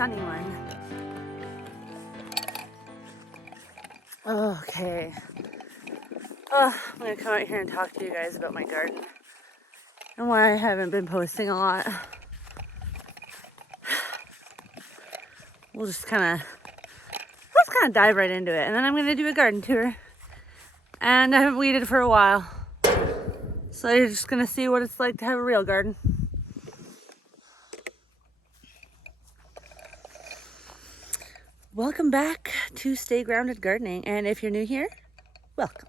sunny one. Okay. I'm gonna come out here and talk to you guys about my garden and why I haven't been posting a lot. Let's kind of dive right into it, and then I'm gonna do a garden tour. And I haven't weeded for a while, so you're just gonna see what it's like to have a real garden. Welcome back to Stay Grounded Gardening, and if you're new here, welcome.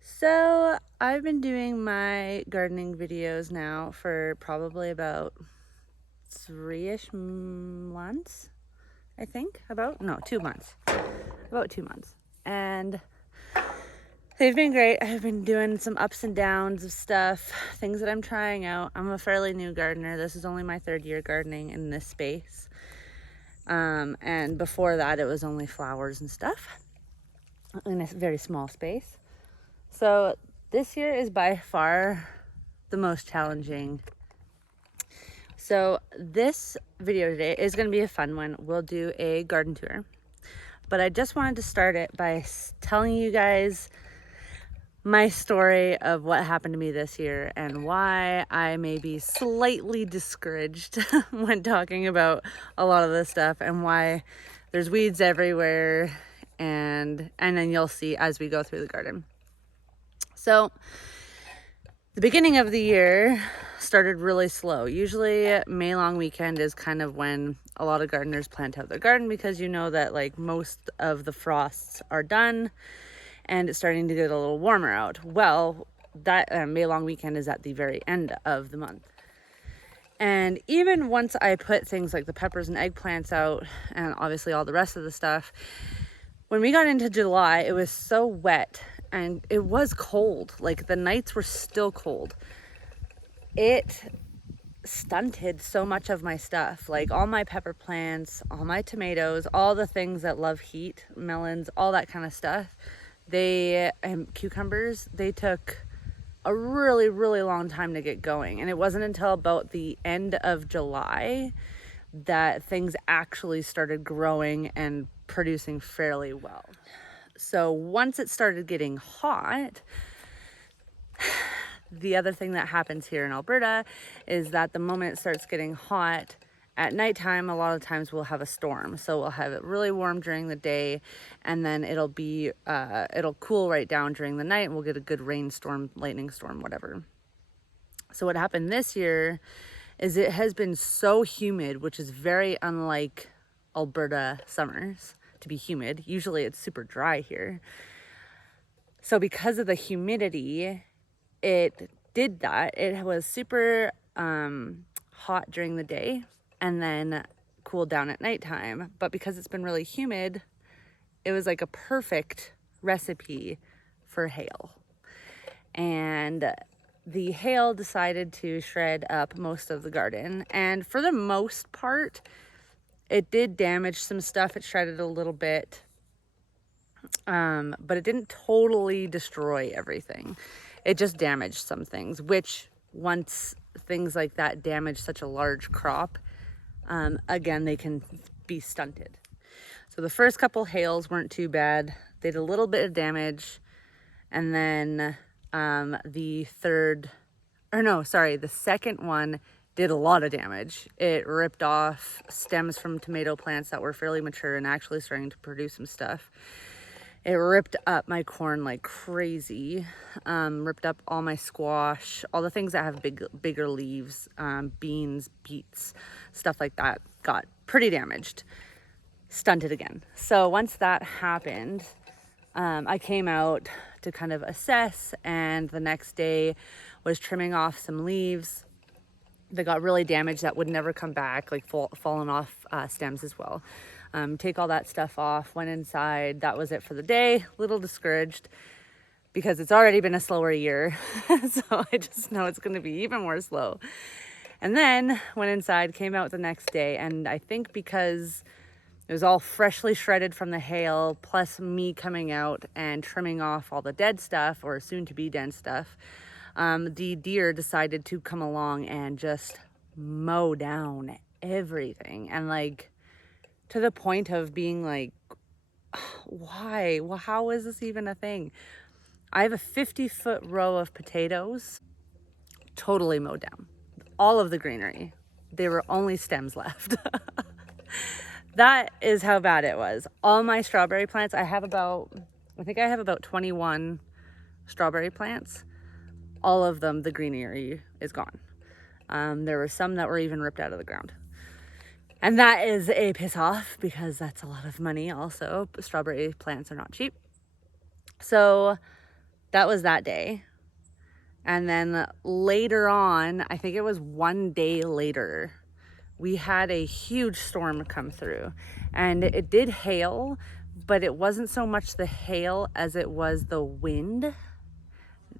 So I've been doing my gardening videos now for probably about 3-ish months, I think. 2 months. About 2 months. And they've been great. I've been doing some ups and downs of stuff, things that I'm trying out. I'm a fairly new gardener. This is only my 3rd year gardening in this space. And before that, it was only flowers and stuff in a very small space. So this year is by far the most challenging. So this video today is going to be a fun one. We'll do a garden tour, but I just wanted to start it by telling you guys my story of what happened to me this year and why I may be slightly discouraged when talking about a lot of this stuff, and why there's weeds everywhere, and then you'll see as we go through the garden. So the beginning of the year started really slow. Usually May long weekend is kind of when a lot of gardeners plant out their garden, because you know that like most of the frosts are done and it's starting to get a little warmer out. Well, that May long weekend is at the very end of the month. And even once I put things like the peppers and eggplants out, and obviously all the rest of the stuff, when we got into July, it was so wet and it was cold. Like the nights were still cold. It stunted so much of my stuff, like all my pepper plants, all my tomatoes, all the things that love heat, melons, all that kind of stuff. And cucumbers, they took a really, really long time to get going. And it wasn't until about the end of July that things actually started growing and producing fairly well. So once it started getting hot, the other thing that happens here in Alberta is that the moment it starts getting hot at nighttime, a lot of times we'll have a storm. So we'll have it really warm during the day, and then it'll cool right down during the night, and we'll get a good rainstorm, lightning storm, whatever. So what happened this year is it has been so humid, which is very unlike Alberta summers to be humid. Usually it's super dry here. So because of the humidity, it did that. It was super hot during the day and then cooled down at nighttime. But because it's been really humid, it was like a perfect recipe for hail. And the hail decided to shred up most of the garden. And for the most part, it did damage some stuff. It shredded a little bit, but it didn't totally destroy everything. It just damaged some things, which once things like that damage such a large crop, again, they can be stunted. So the first couple hails weren't too bad. They did a little bit of damage. And then the second one did a lot of damage. It ripped off stems from tomato plants that were fairly mature and actually starting to produce some stuff. It ripped up my corn like crazy, ripped up all my squash, all the things that have bigger leaves, beans, beets, stuff like that got pretty damaged, stunted again. So once that happened, I came out to kind of assess, and the next day was trimming off some leaves that got really damaged that would never come back, like fallen off stems as well. Take all that stuff off, went inside. That was it for the day. A little discouraged because it's already been a slower year. So I just know it's going to be even more slow. And then went inside, came out the next day. And I think because it was all freshly shredded from the hail, plus me coming out and trimming off all the dead stuff, or soon to be dead stuff, the deer decided to come along and just mow down everything. And like, to the point of being like, why? Well, how is this even a thing? I have a 50-foot row of potatoes totally mowed down. All of the greenery. There were only stems left. That is how bad it was. All my strawberry plants, I think I have about 21 strawberry plants. All of them, the greenery is gone. There were some that were even ripped out of the ground. And that is a piss off because that's a lot of money also. Strawberry plants are not cheap. So that was that day. And then later on, I think it was one day later, we had a huge storm come through. And it did hail, but it wasn't so much the hail as it was the wind.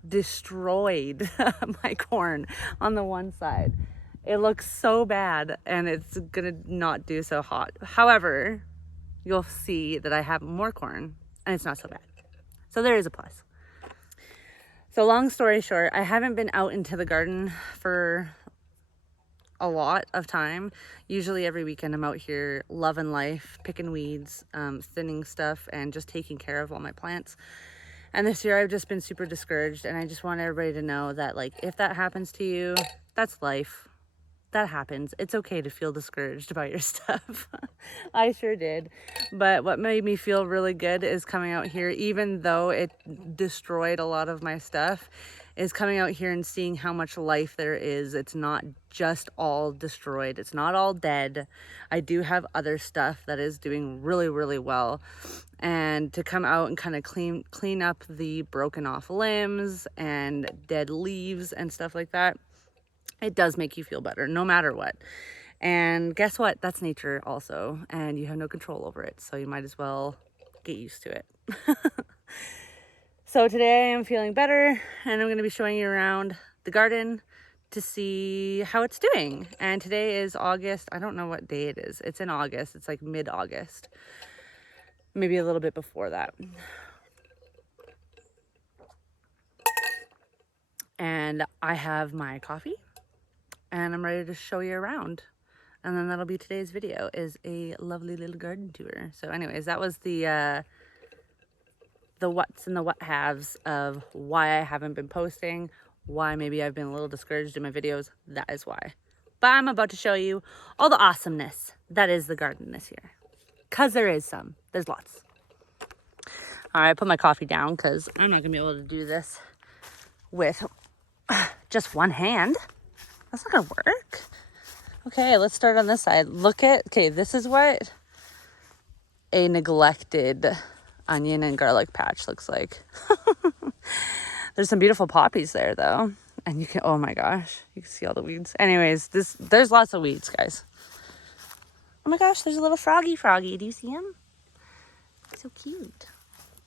Destroyed my corn on the one side. It looks so bad, and it's gonna not do so hot. However, you'll see that I have more corn and it's not so bad. So there is a plus. So long story short, I haven't been out into the garden for a lot of time. Usually every weekend I'm out here loving life, picking weeds, thinning stuff, and just taking care of all my plants. And this year I've just been super discouraged, and I just want everybody to know that, like, if that happens to you, that's life. That happens. It's okay to feel discouraged about your stuff. I sure did. But what made me feel really good is coming out here, even though it destroyed a lot of my stuff, is coming out here and seeing how much life there is. It's not just all destroyed. It's not all dead. I do have other stuff that is doing really, really well. And to come out and kind of clean up the broken off limbs and dead leaves and stuff like that, it does make you feel better no matter what. And guess what? That's nature also, and you have no control over it, so you might as well get used to it. So today I am feeling better, and I'm going to be showing you around the garden to see how it's doing. And today is August. I don't know what day it is. It's in August. It's like mid-August, maybe a little bit before that. And I have my coffee, and I'm ready to show you around. And then that'll be today's video, is a lovely little garden tour. So anyways, that was the what's and the what haves of why I haven't been posting, why maybe I've been a little discouraged in my videos. That is why. But I'm about to show you all the awesomeness that is the garden this year. Because there is some. There's lots. All right, I put my coffee down because I'm not going to be able to do this with just one hand. That's not going to work. Okay, let's start on this side. Okay, this is what a neglected onion and garlic patch looks like. There's some beautiful poppies there though. And you can, oh my gosh, you can see all the weeds. Anyways, there's lots of weeds, guys. Oh my gosh, there's a little froggy. Do you see him? He's so cute.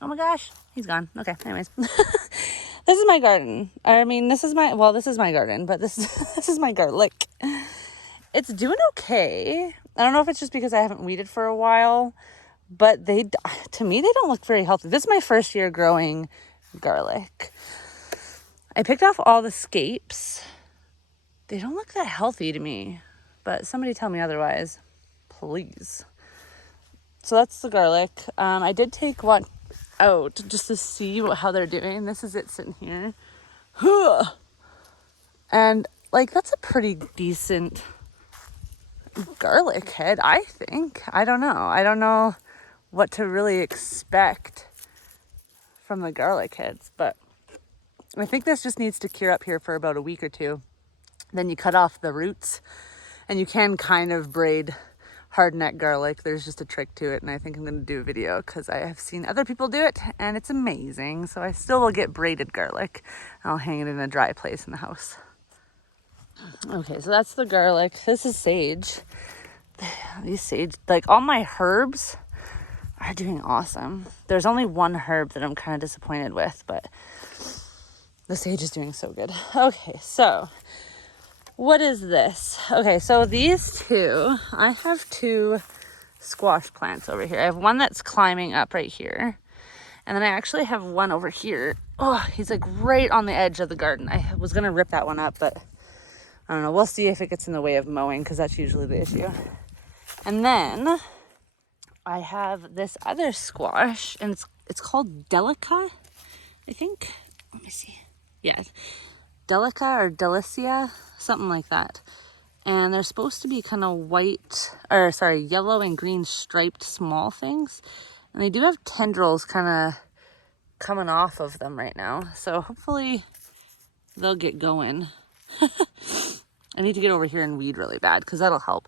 Oh my gosh, he's gone. Okay, anyways. This is my garden. I mean, this is my garden, but this is my garlic. It's doing okay. I don't know if it's just because I haven't weeded for a while, but to me, they don't look very healthy. This is my first year growing garlic. I picked off all the scapes. They don't look that healthy to me, but somebody tell me otherwise, please. So that's the garlic. I did take one out just to see how they're doing. This is it sitting here. And like, that's a pretty decent garlic head, I think. I don't know what to really expect from the garlic heads, but I think this just needs to cure up here for about a week or two. Then you cut off the roots, and you can kind of braid hardneck garlic. There's just a trick to it, and I think I'm going to do a video because I have seen other people do it and it's amazing. So I still will get braided garlic. I'll hang it in a dry place in the house. Okay, so that's the garlic. This is sage. These sage, like all my herbs are doing awesome. There's only one herb that I'm kind of disappointed with, but the sage is doing so good. Okay, so what is this? Okay, so these two, I have two squash plants over here. I have one that's climbing up right here, and then I actually have one over here. Oh, he's like right on the edge of the garden. I was gonna rip that one up, but I don't know. We'll see if it gets in the way of mowing, because that's usually the issue. And then I have this other squash, and it's called Delica, I think. Let me see. Yeah, Delica or Delicia, something like that. And they're supposed to be kind of yellow and green striped small things. And they do have tendrils kind of coming off of them right now. So hopefully they'll get going. I need to get over here and weed really bad, because that'll help.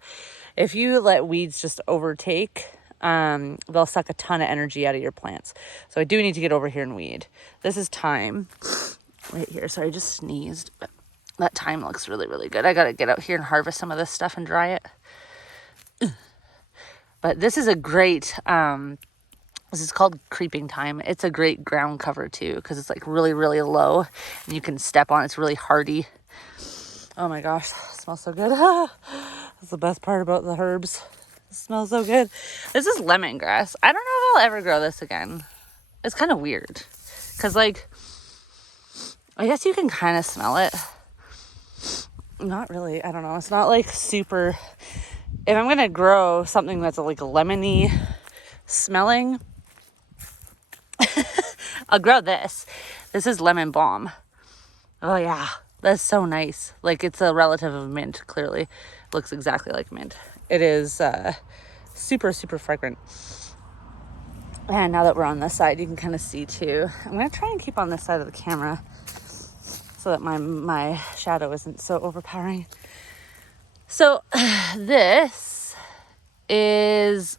If you let weeds just overtake, they'll suck a ton of energy out of your plants. So I do need to get over here and weed. This is thyme right here. Sorry, I just sneezed. But that thyme looks really, really good. I got to get out here and harvest some of this stuff and dry it. But this is a great, this is called creeping thyme. It's a great ground cover too, because it's like really, really low and you can step on it. It's really hardy. Oh my gosh, it smells so good. That's the best part about the herbs. It smells so good. This is lemongrass. I don't know if I'll ever grow this again. It's kind of weird, because like, I guess you can kind of smell it. Not really. I don't know. It's not like super. If I'm going to grow something that's like lemony smelling, I'll grow this. This is lemon balm. Oh yeah. That's so nice. Like, it's a relative of mint, clearly. Looks exactly like mint. It is super, super fragrant. And now that we're on this side, you can kind of see too. I'm going to try and keep on this side of the camera so that my shadow isn't so overpowering. So this is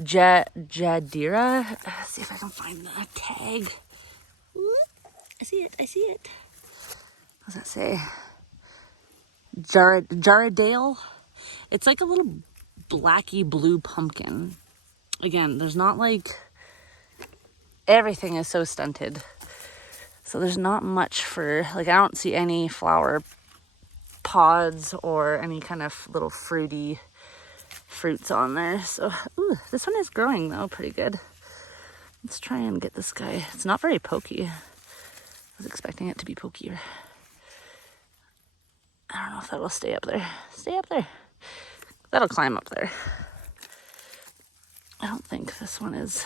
Jadira. Let's see if I can find the tag. I see it. What does that say? Jarradale. It's like a little blacky blue pumpkin. Again, there's not like, everything is so stunted. So there's not much for, like, I don't see any flower pods or any kind of little fruity fruits on there. So, ooh, this one is growing though pretty good. Let's try and get this guy. It's not very pokey. I was expecting it to be pokier. I don't know if that will stay up there. Stay up there. That'll climb up there. I don't think this one is.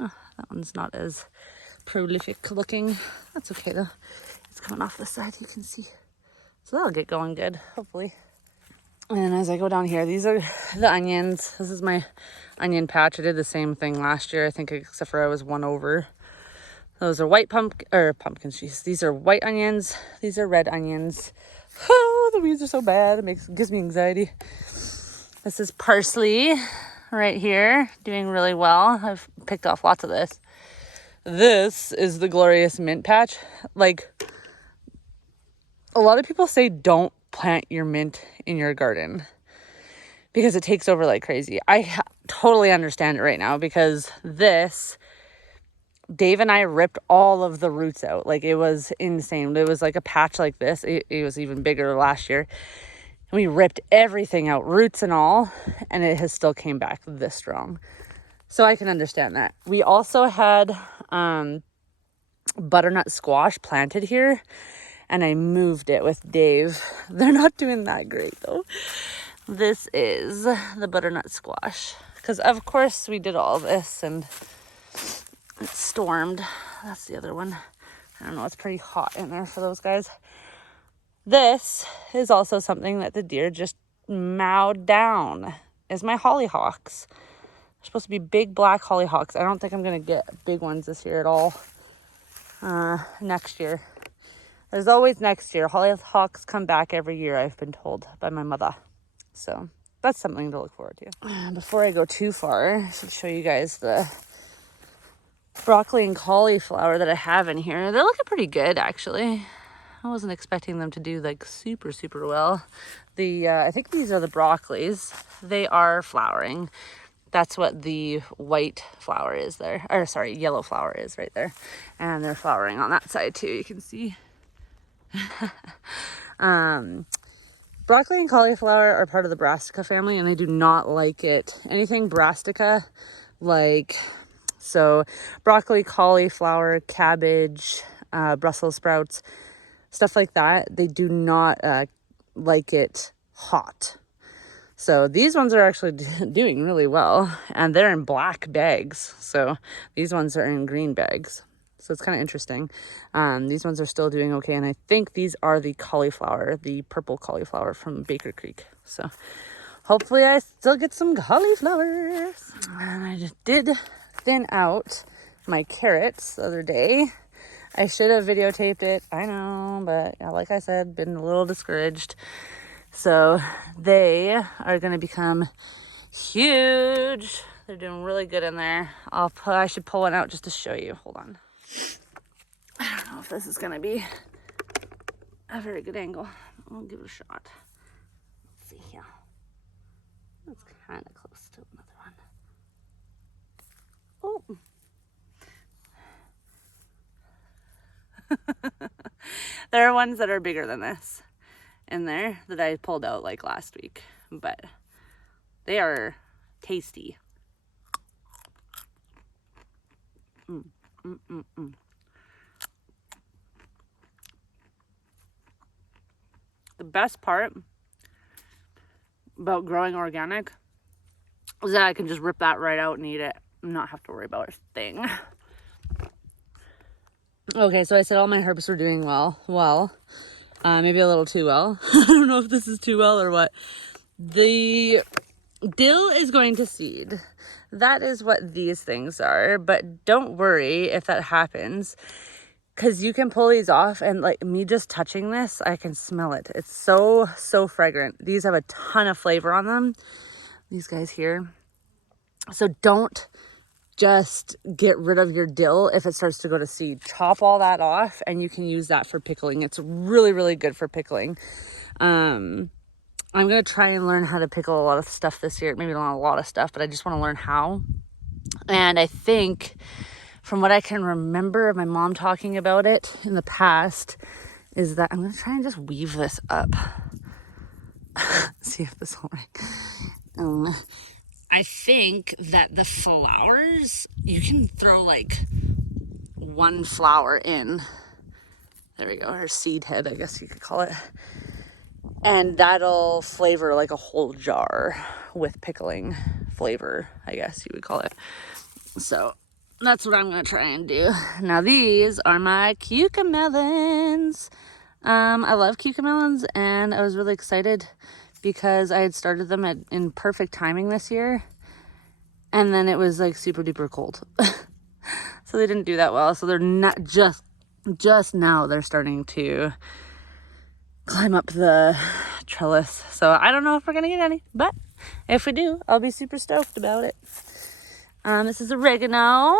Oh, that one's not as prolific looking. That's okay though. It's coming off the side, you can see. So that'll get going good, hopefully. And as I go down here, these are the onions. This is my onion patch. I did the same thing last year, I think, except for I was one over. Those are white pumpkins. These are white onions. These are red onions. Oh, the weeds are so bad. It gives me anxiety. This is parsley right here, doing really well. I've picked off lots of this. This is the glorious mint patch. Like, a lot of people say don't plant your mint in your garden because it takes over like crazy. I totally understand it right now, because Dave and I ripped all of the roots out. Like, it was insane. It was like a patch like this. It was even bigger last year. And we ripped everything out, roots and all, and it has still came back this strong. So I can understand that. We also had butternut squash planted here, and I moved it with Dave. They're not doing that great though. This is the butternut squash, because of course we did all this and it stormed. That's the other one. I don't know, it's pretty hot in there for those guys. This is also something that the deer just mowed down, is my hollyhocks. They're supposed to be big black hollyhocks. I don't think I'm going to get big ones this year at all. Next year. There's always next year. Hollyhocks come back every year, I've been told by my mother. So that's something to look forward to. Before I go too far, I should show you guys the broccoli and cauliflower that I have in here. They're looking pretty good, actually. I wasn't expecting them to do like super, super well. I think these are the broccolis. They are flowering. That's what the white flower is there. Or sorry, yellow flower is right there. And they're flowering on that side too, you can see. Broccoli and cauliflower are part of the brassica family, and I do not like it. Anything brassica, like, so broccoli, cauliflower, cabbage, Brussels sprouts, stuff like that, they do not like it hot. So these ones are actually doing really well, and they're in black bags. So these ones are in green bags. So it's kind of interesting. These ones are still doing okay, and I think these are the cauliflower, the purple cauliflower from Baker Creek. So hopefully I still get some cauliflowers. And I just did thin out my carrots the other day. I should have videotaped it, I know, but like I said, been a little discouraged. So they are going to become huge. They're doing really good in there. I should pull one out just to show you. Hold on. I don't know if this is going to be a very good angle. I'll give it a shot. Let's see here. That's kind of close to another one. Oh. There are ones that are bigger than this in there that I pulled out like last week, but they are tasty. The best part about growing organic is that I can just rip that right out and eat it and not have to worry about a thing. Okay, so I said all my herbs were doing well. Maybe a little too well. I don't know if this is too well or what. The dill is going to seed. That is what these things are. But don't worry if that happens, because you can pull these off, and like me just touching this, I can smell it. It's so fragrant. These have a ton of flavor on them. These guys here. So don't just get rid of your dill if it starts to go to seed. Chop all that off and you can use that for pickling. It's really good for pickling. I'm going to try and learn how to pickle a lot of stuff this year. Maybe not a lot of stuff, but I just want to learn how. And I think from what I can remember of my mom talking about it in the past is that I'm going to try and just weave this up. See if this will work. I think that the flowers, you can throw like one flower in. There we go, or seed head, I guess you could call it. And that'll flavor like a whole jar with pickling flavor, I guess you would call it. So that's what I'm gonna try and do. Now these are my cucamelons. I love cucamelons, and I was really excited because I had started them in perfect timing this year, and then it was like super duper cold. So they didn't do that well. So they're not just now they're starting to climb up the trellis. So I don't know if we're gonna get any, but if we do, I'll be super stoked about it. This is oregano.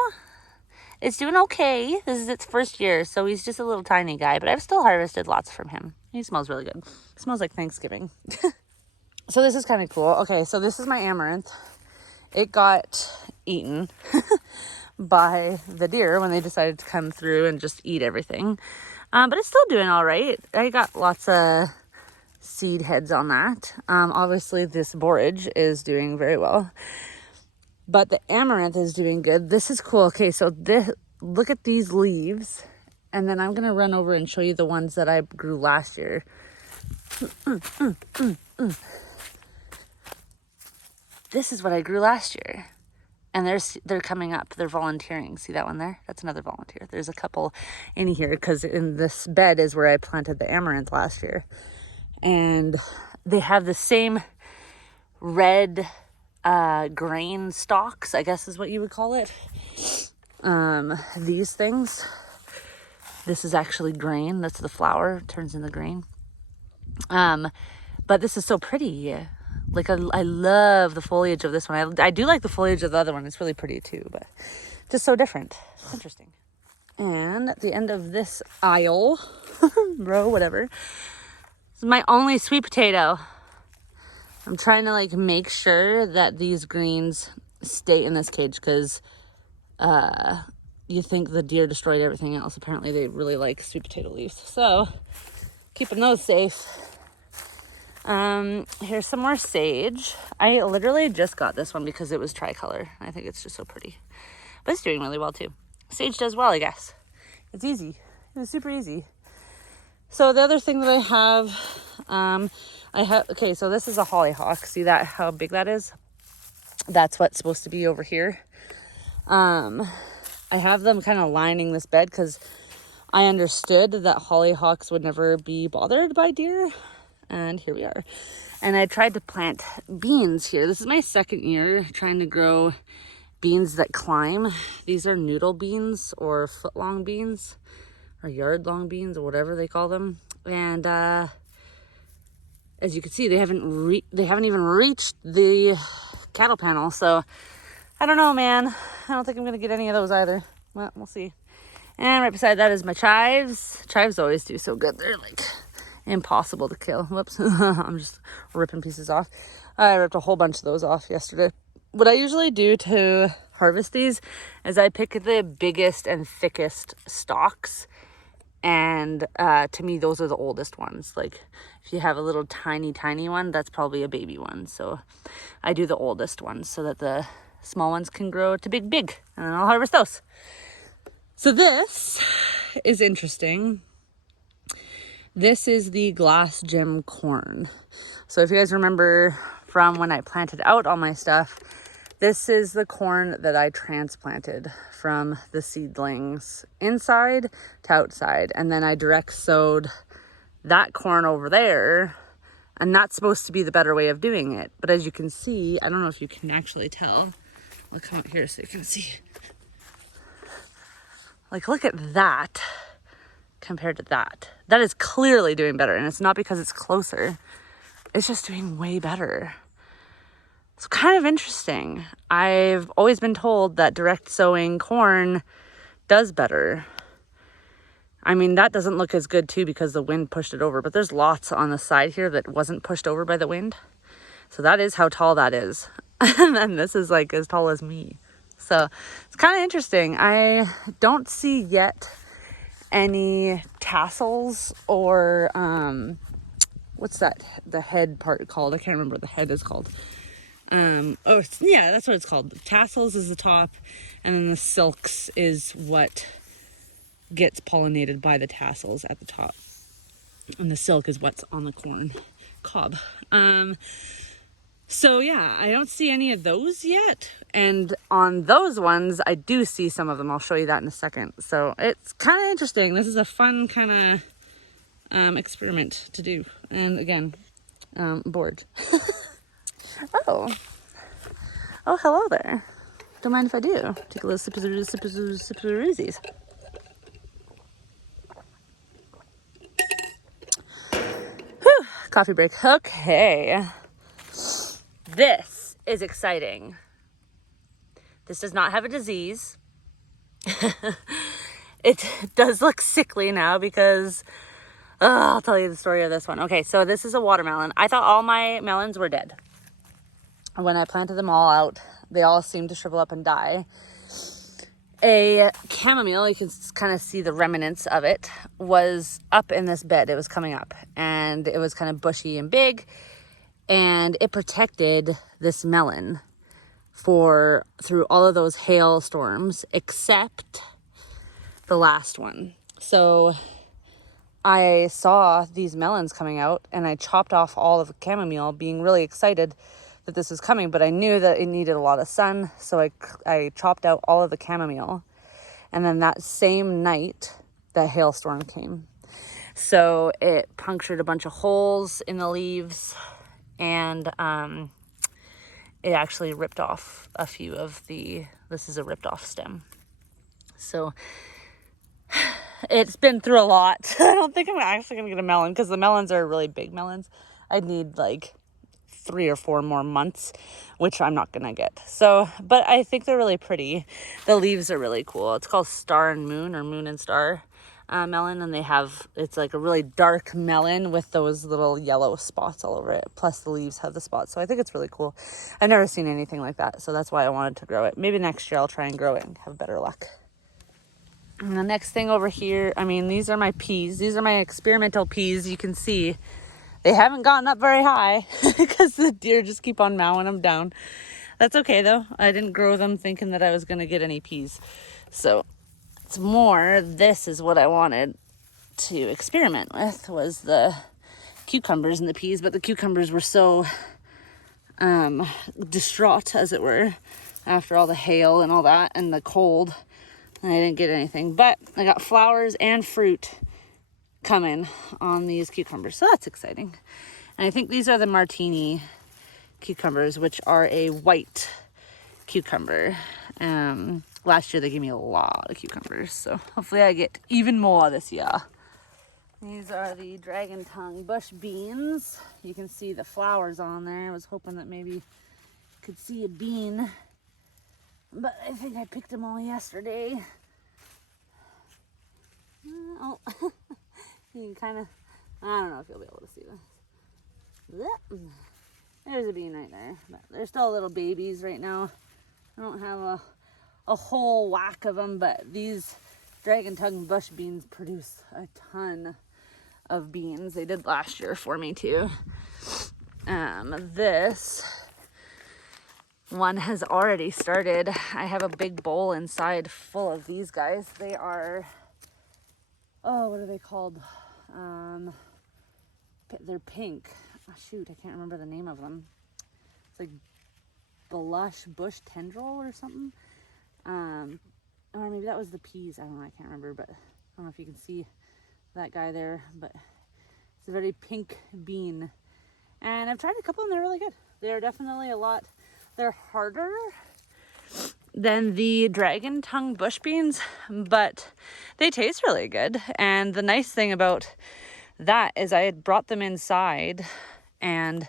It's doing okay. This is its first year, so he's just a little tiny guy, but I've still harvested lots from him. He smells really good. It smells like Thanksgiving. So this is kind of cool. Okay, so this is my amaranth. It got eaten by the deer when they decided to come through and just eat everything. But it's still doing all right. I got lots of seed heads on that. Obviously, this borage is doing very well. But the amaranth is doing good. This is cool. Okay, so look at these leaves. And then I'm going to run over and show you the ones that I grew last year. This is what I grew last year. And they're coming up. They're volunteering. See that one there? That's another volunteer. There's a couple in here because in this bed is where I planted the amaranth last year. And they have the same red grain stalks, I guess is what you would call it. These things. This is actually grain. That's the flower. It turns into grain. But this is so pretty. Like, I love the foliage of this one. I do like the foliage of the other one. It's really pretty too, but just so different. It's interesting. And at the end of this aisle, row, whatever, this is my only sweet potato. I'm trying to like make sure that these greens stay in this cage because you think the deer destroyed everything else. Apparently they really like sweet potato leaves. So keeping those safe. Here's some more sage. I literally just got this one because it was tricolor. I think it's just so pretty. But it's doing really well too. Sage does well, I guess. It's easy. It's super easy. So the other thing that I have, okay, so this is a hollyhock. See that, how big that is? That's what's supposed to be over here. I have them kind of lining this bed because I understood that hollyhocks would never be bothered by deer. And here we are. And I tried to plant beans here. This is my second year trying to grow beans that climb. These are noodle beans or foot-long beans or yard-long beans or whatever they call them. And as you can see, they haven't even reached the cattle panel. So I don't know, man. I don't think I'm gonna get any of those either. Well, we'll see. And right beside that is my chives. Chives always do so good. They're like impossible to kill. Whoops. I'm just ripping pieces off. I ripped a whole bunch of those off yesterday. What I usually do to harvest these is I pick the biggest and thickest stalks. And to me, those are the oldest ones. Like if you have a little tiny one, that's probably a baby one. So I do the oldest ones so that the small ones can grow to big. And then I'll harvest those. So this is interesting. This is the glass gem corn. So if you guys remember from when I planted out all my stuff, this is the corn that I transplanted from the seedlings inside to outside. And then I direct sowed that corn over there. And that's supposed to be the better way of doing it. But as you can see, I don't know if you can actually tell. I'll come out here so you can see. Like, look at that compared to that. That is clearly doing better. And it's not because it's closer. It's just doing way better. It's kind of interesting. I've always been told that direct sowing corn does better. I mean, that doesn't look as good too because the wind pushed it over. But there's lots on the side here that wasn't pushed over by the wind. So that is how tall that is. And then this is like as tall as me. So it's kind of interesting. I don't see yet any tassels or what's that, the head part called? I can't remember what the head is called. Oh yeah, that's what it's called. The tassels is the top, and then the silks is what gets pollinated by the tassels at the top, and the silk is what's on the corn cob. So yeah, I don't see any of those yet. And on those ones, I do see some of them. I'll show you that in a second. So it's kind of interesting. This is a fun kind of experiment to do. And again, bored. Oh, hello there. Don't mind if I do. Take a little sip of the Whew, coffee break. Okay. This is exciting. This does not have a disease. It does look sickly now because, I'll tell you the story of this one. Okay, so this is a watermelon. I thought all my melons were dead. When I planted them all out, they all seemed to shrivel up and die. A chamomile, you can kind of see the remnants of it, was up in this bed. It was coming up and it was kind of bushy and big. And it protected this melon through all of those hailstorms, except the last one. So I saw these melons coming out and I chopped off all of the chamomile, being really excited that this was coming, but I knew that it needed a lot of sun. So I chopped out all of the chamomile. And then that same night, the hailstorm came. So it punctured a bunch of holes in the leaves. And it actually ripped off a few of this is a ripped off stem. So it's been through a lot. I don't think I'm actually going to get a melon because the melons are really big melons. I'd need like 3 or 4 more months, which I'm not going to get. So, but I think they're really pretty. The leaves are really cool. It's called Star and Moon or Moon and Star melon, and it's like a really dark melon with those little yellow spots all over it, plus the leaves have the spots. So I think it's really cool. I've never seen anything like that, so that's why I wanted to grow it. Maybe next year I'll try and grow it and have better luck. And the next thing over here, I mean, these are my peas. These are my experimental peas. You can see they haven't gotten up very high because the deer just keep on mowing them down. That's okay though. I didn't grow them thinking that I was going to get any peas. So it's more, this is what I wanted. to experiment with was the cucumbers and the peas, but the cucumbers were so distraught, as it were, after all the hail and all that and the cold, and I didn't get anything. But I got flowers and fruit coming on these cucumbers, so that's exciting. And I think these are the Martini cucumbers, which are a white cucumber. Last year they gave me a lot of cucumbers, so hopefully I get even more this year. These are the dragon tongue bush beans. You can see the flowers on there. I was hoping that maybe you could see a bean, but I think I picked them all yesterday. Oh, you can kind of, I don't know if you'll be able to see this. There's a bean right there, but they're still little babies right now. I don't have a whole whack of them, but these dragon tongue bush beans produce a ton of beans. They did last year for me too. This one has already started. I have a big bowl inside full of these guys. They are, oh, what are they called? They're pink. Oh, shoot, I can't remember the name of them. It's like blush bush tendril or something. Or maybe that was the peas. I don't know, I can't remember, but I don't know if you can see that guy there, but it's a very pink bean. And I've tried a couple and they're really good. They're definitely they're harder than the dragon tongue bush beans, but they taste really good. And the nice thing about that is I had brought them inside and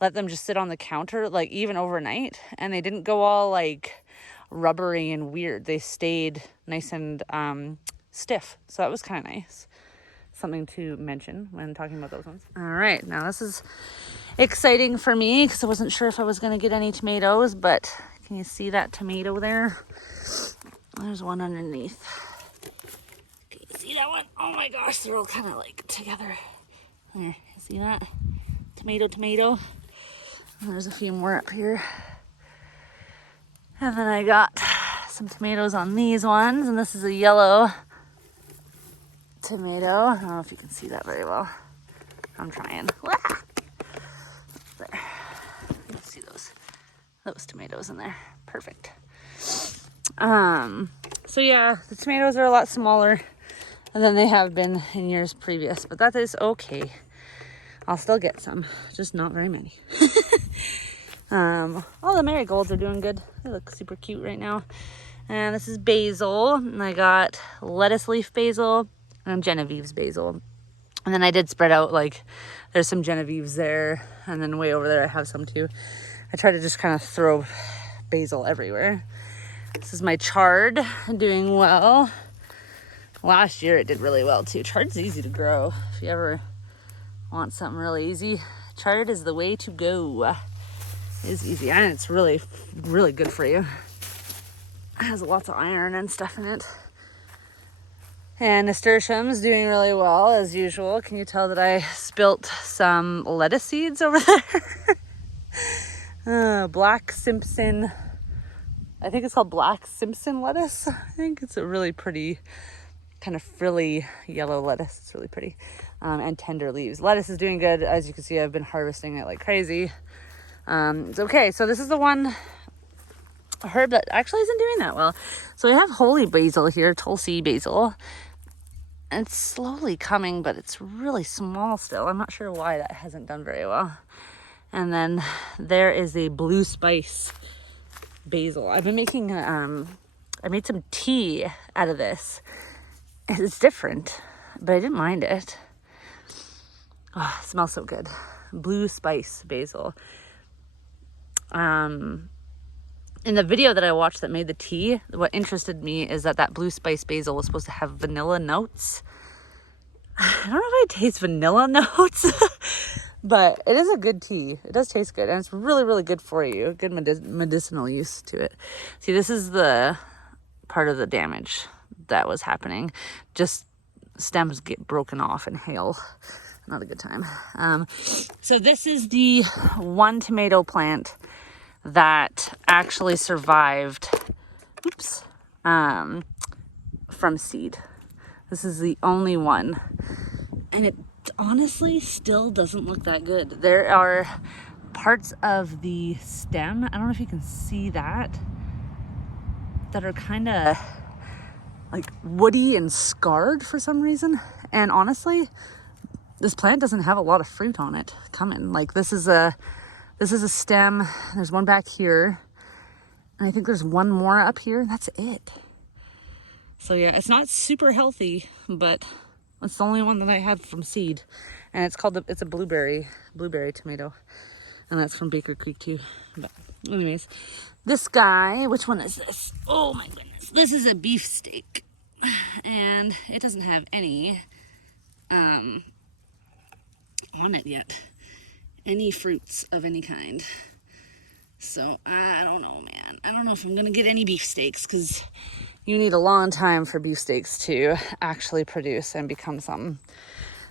let them just sit on the counter, like even overnight, and they didn't go all like rubbery and weird. They stayed nice and stiff, so that was kind of nice. Something to mention when talking about those ones. All right, now this is exciting for me because I wasn't sure if I was going to get any tomatoes, but can you see that tomato there? There's one underneath. Can you see that one? Oh my gosh, they're all kind of like together. There, you see that? Tomato. And there's a few more up here. And then I got some tomatoes on these ones, and this is a yellow tomato. I don't know if you can see that very well. I'm trying. There. You can see those tomatoes in there. Perfect. So yeah, the tomatoes are a lot smaller than they have been in years previous, but that is okay. I'll still get some, just not very many. All the marigolds are doing good. They look super cute right now. And this is basil, and I got lettuce leaf basil and Genevieve's basil. And then I did spread out, like, there's some Genevieve's there, and then way over there I have some too. I try to just kind of throw basil everywhere. This is my chard, doing well. Last year it did really well too. Chard's easy to grow. If you ever want something really easy, chard is the way to go. It's easy, and it's really, really good for you. It has lots of iron and stuff in it. And nasturtium's doing really well, as usual. Can you tell that I spilt some lettuce seeds over there? Black Simpson. I think it's called Black Simpson lettuce. I think it's a really pretty, kind of frilly yellow lettuce. It's really pretty. And tender leaves. Lettuce is doing good. As you can see, I've been harvesting it like crazy. It's okay. So this is the one herb that actually isn't doing that well. So we have holy basil here, Tulsi basil. And it's slowly coming, but it's really small still. I'm not sure why that hasn't done very well. And then there is a blue spice basil. I've been making, I made some tea out of this. It's different, but I didn't mind it. Oh, it smells so good. Blue spice basil. In the video that I watched that made the tea, what interested me is that blue spice basil was supposed to have vanilla notes. I don't know if I taste vanilla notes, but it is a good tea. It does taste good, and it's really, really good for you. Good medicinal use to it. See, this is the part of the damage that was happening. Just stems get broken off in hail. Not a good time. So this is the one tomato plant that actually survived, from seed. This is the only one. And it honestly still doesn't look that good. There are parts of the stem, I don't know if you can see that are kind of like woody and scarred for some reason. And honestly, this plant doesn't have a lot of fruit on it coming. Like this is a stem. There's one back here. And I think there's one more up here. That's it. So yeah, it's not super healthy, but it's the only one that I had from seed. And it's called, it's a blueberry tomato. And that's from Baker Creek too. But anyways, this guy, which one is this? Oh my goodness. This is a beefsteak. And it doesn't have any on it yet. Any fruits of any kind. So I don't know, man. I don't know if I'm gonna get any beefsteaks, because you need a long time for beefsteaks to actually produce and become something.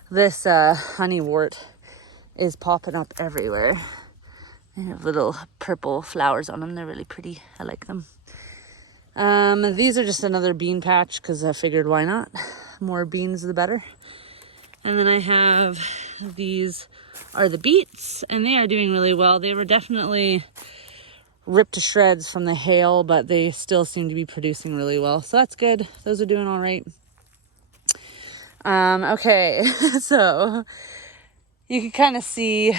This honeywort is popping up everywhere. They have little purple flowers on them. They're really pretty. I like them. These are just another bean patch because I figured why not? More beans the better. And then I have these are the beets, and they are doing really well. They were definitely ripped to shreds from the hail, but they still seem to be producing really well. So that's good. Those are doing all right. Okay, so you can kind of see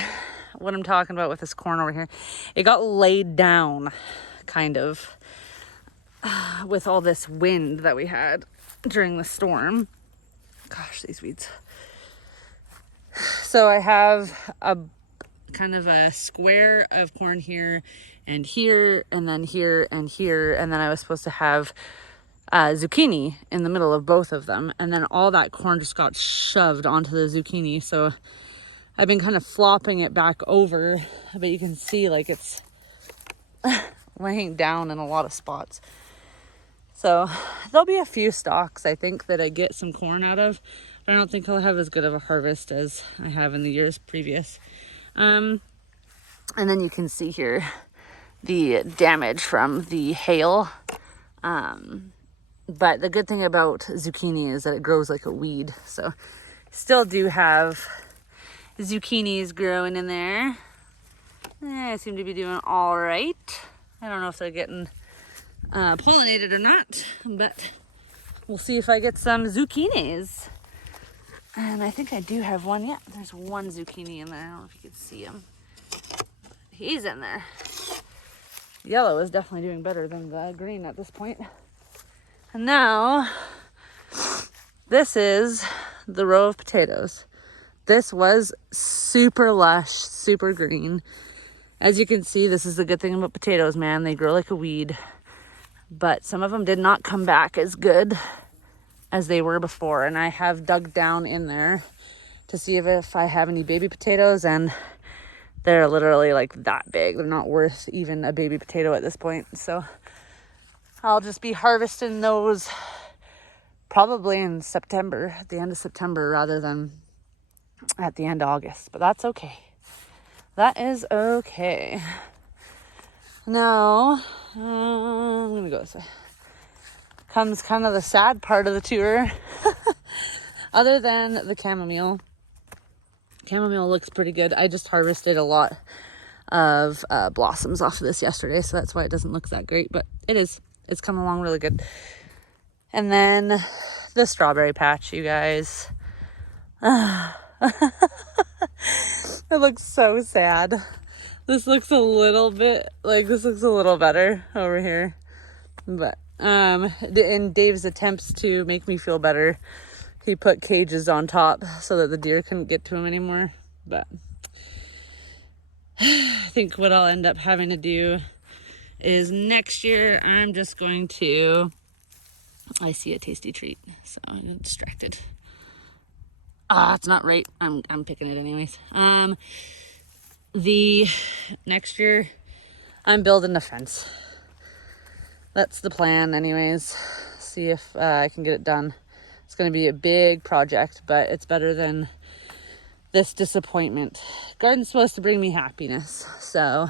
what I'm talking about with this corn over here. It got laid down, kind of, with all this wind that we had during the storm. Gosh, these weeds. So I have a kind of a square of corn here, and then here, and here, and then I was supposed to have zucchini in the middle of both of them, and then all that corn just got shoved onto the zucchini. So I've been kind of flopping it back over, but you can see like it's laying down in a lot of spots. So there'll be a few stalks, I think, that I get some corn out of, but I don't think I'll have as good of a harvest as I have in the years previous. And then you can see here the damage from the hail. But the good thing about zucchini is that it grows like a weed. So still do have zucchinis growing in there. I seem to be doing all right. I don't know if they're getting pollinated or not, but we'll see if I get some zucchinis. And I think I do have one. Yeah, there's one zucchini in there. I don't know if you can see him. He's in there. Yellow is definitely doing better than the green at this point. And now, this is the row of potatoes. This was super lush, super green. As you can see, this is the good thing about potatoes, man. They grow like a weed. But some of them did not come back as good as they were before. And I have dug down in there to see if I have any baby potatoes, and they're literally like that big. They're not worth even a baby potato at this point. So I'll just be harvesting those probably in September, at the end of September, rather than at the end of August. But that's okay. That is okay. Now, I'm going to go this way. Comes kind of the sad part of the tour. Other than the chamomile. Chamomile looks pretty good. I just harvested a lot of blossoms off of this yesterday, so that's why it doesn't look that great, but it is. It's come along really good. And then the strawberry patch, you guys. It looks so sad. This looks a little bit, like this looks a little better over here. But, in Dave's attempts to make me feel better, he put cages on top so that the deer couldn't get to him anymore. But I think what I'll end up having to do is next year I'm just going to, I see a tasty treat, so I'm distracted. It's not right. I'm picking it anyways. The next year I'm building a fence. That's the plan anyways. See if I can get it done. It's going to be a big project, but it's better than this disappointment. Garden's supposed to bring me happiness, so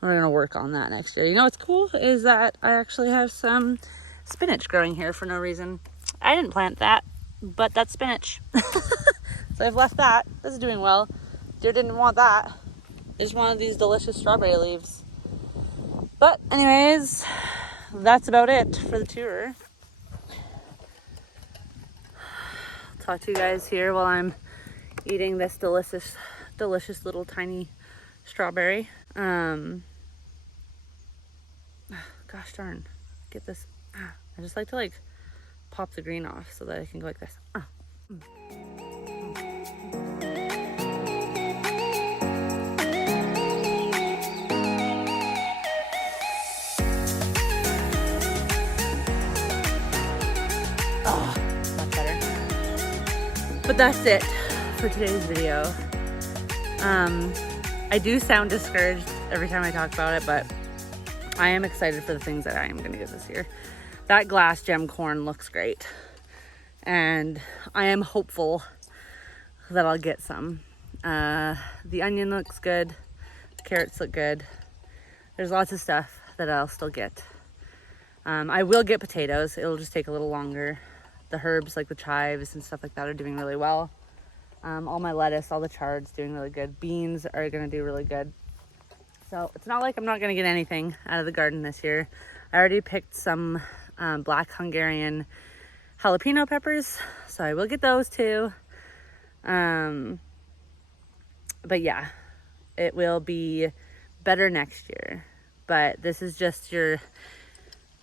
we're going to work on that next year. You know what's cool is that I actually have some spinach growing here for no reason. I didn't plant that, but that's spinach. So I've left that. This is doing well. Deer didn't want that. They just wanted these delicious strawberry leaves. But anyways, that's about it for the tour. I'll talk to you guys here while I'm eating this delicious little tiny strawberry. Gosh darn, get this. I just like to like pop the green off so that I can go like this. Much better. But that's it for today's video. I do sound discouraged every time I talk about it, but I am excited for the things that I am going to get this year. That glass gem corn looks great, and I am hopeful that I'll get some. The onion looks good, the carrots look good. There's lots of stuff that I'll still get. I will get potatoes. It'll just take a little longer. The herbs like the chives and stuff like that are doing really well. All my lettuce, all the chard's doing really good. Beans are gonna do really good. So it's not like I'm not gonna get anything out of the garden this year. I already picked some black Hungarian jalapeno peppers, so I will get those too. But yeah, it will be better next year. But this is just your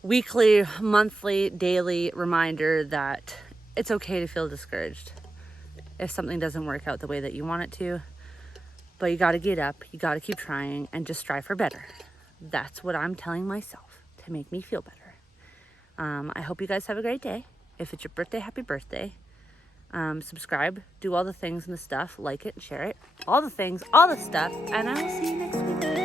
weekly, monthly, daily reminder that it's okay to feel discouraged if something doesn't work out the way that you want it to. But you gotta get up, you gotta keep trying, and just strive for better. That's what I'm telling myself to make me feel better. I hope you guys have a great day. If it's your birthday, happy birthday. Subscribe, do all the things and the stuff, like it and share it. All the things, all the stuff, and I will see you next week.